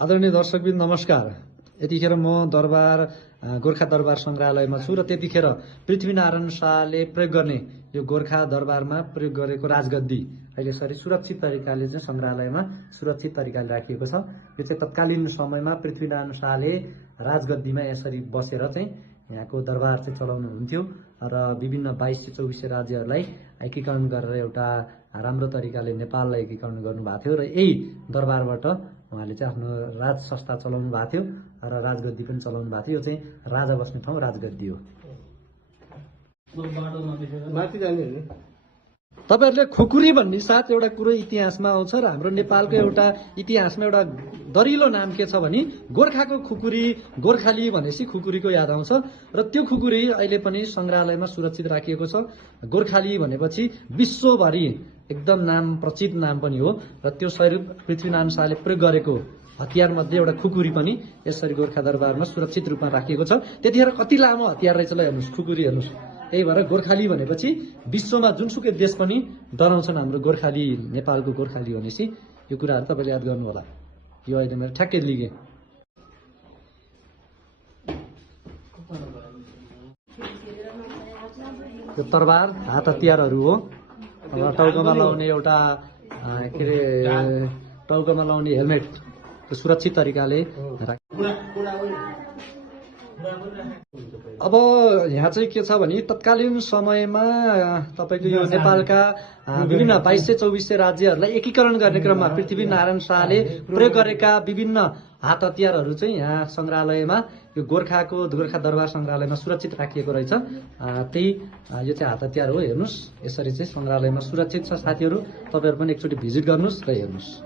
आदरणीय दर्शकबिन नमस्कार। यतिखेर म गोर्खा दरबार संग्रहालयमा छु र त्यतिखेर पृथ्वीनारायण शाहले प्रयोग गर्ने यो गोर्खा दरबारमा प्रयोग गरेको राजगद्दी अहिले यसरी सुरक्षित तरिकाले चाहिँ संग्रहालयमा सुरक्षित तरिकाले राखिएको छ। यो चाहिँ तत्कालीन समयमा पृथ्वीनारायण शाहले राजगद्दीमा यसरी बसेर चाहिँ यहाँको दरबार चाहिँ चलाउनुहुन्थ्यो र विभिन्न 2224 राज्यहरूलाई एकीकरण गरेर एउटा राम्रो तरिकाले नेपाललाई एकीकरण गर्नुभएको थियो र यही दरबारबाट उहाँले चाहिँ आफ्नो राज संस्था चलाउनु भएको थियो र राजगद्दी पनि चलाउनु भएको थियो। यो चाहिँ राजा बस्ने ठाउँ राजगद्दी हो। तपाईहरुले खुकुरी भन्ने साथ एउटा कुरो इतिहासमा आउँछ र हाम्रो नेपालको एउटा इतिहासमा एउटा दरिलो नाम के छ भने गोर्खाको खुकुरी, गोर्खाली भनेपछि खुकुरीको याद आउँछ र त्यो खुकुरी अहिले पनि संग्रहालयमा सुरक्षित राखिएको छ। गोर्खाली भनेपछि विश्वभरि एकदम नाम प्रचित नाम पनि हो र त्यो स्वरूप पृथ्वीनारायण शाहले प्रयोग गरेको हतियार मध्ये एउटा खुकुरी पनि यसरी गोर्खा दरबारमा सुरक्षित रूपमा राखिएको छ। त्यतिखेर कति लामो हतियार रहेछ ल हेर्नुस्, खुकुरी हेर्नुस्। त्यही भएर गोर्खाली भनेपछि विश्वमा जुनसुकै देश पनि डराउँछन् हाम्रो गोर्खाली, नेपालको गोर्खाली भनेपछि। यो कुराहरू तपाईँले याद गर्नु होला। यो अहिले मैले ठ्याक्कै लिगेँ। यो तरबार हात हतियारहरू हो। टाउकोमा लाउने एउटा के अरे टाउकोमा लाउने हेलमेट सुरक्षित तरिकाले अब यहाँ चाहिँ के छ भने तत्कालीन समयमा तपाईको यो नेपालका विभिन्न 2224 राज्यहरूलाई एकीकरण गर्ने क्रममा पृथ्वीनारायण शाहले प्रयोग गरेका विभिन्न हात हतियारहरू चाहिँ यहाँ संग्रहालयमा यो गोर्खा दरबार संग्रहालयमा सुरक्षित राखिएको रहेछ। त्यही यो चाहिँ हात हतियार हो। हेर्नुस्, यसरी चाहिँ संग्रहालयमा सुरक्षित छ। साथीहरू, तपाईहरु पनि एकचोटि भिजिट गर्नुस् र हेर्नुस्।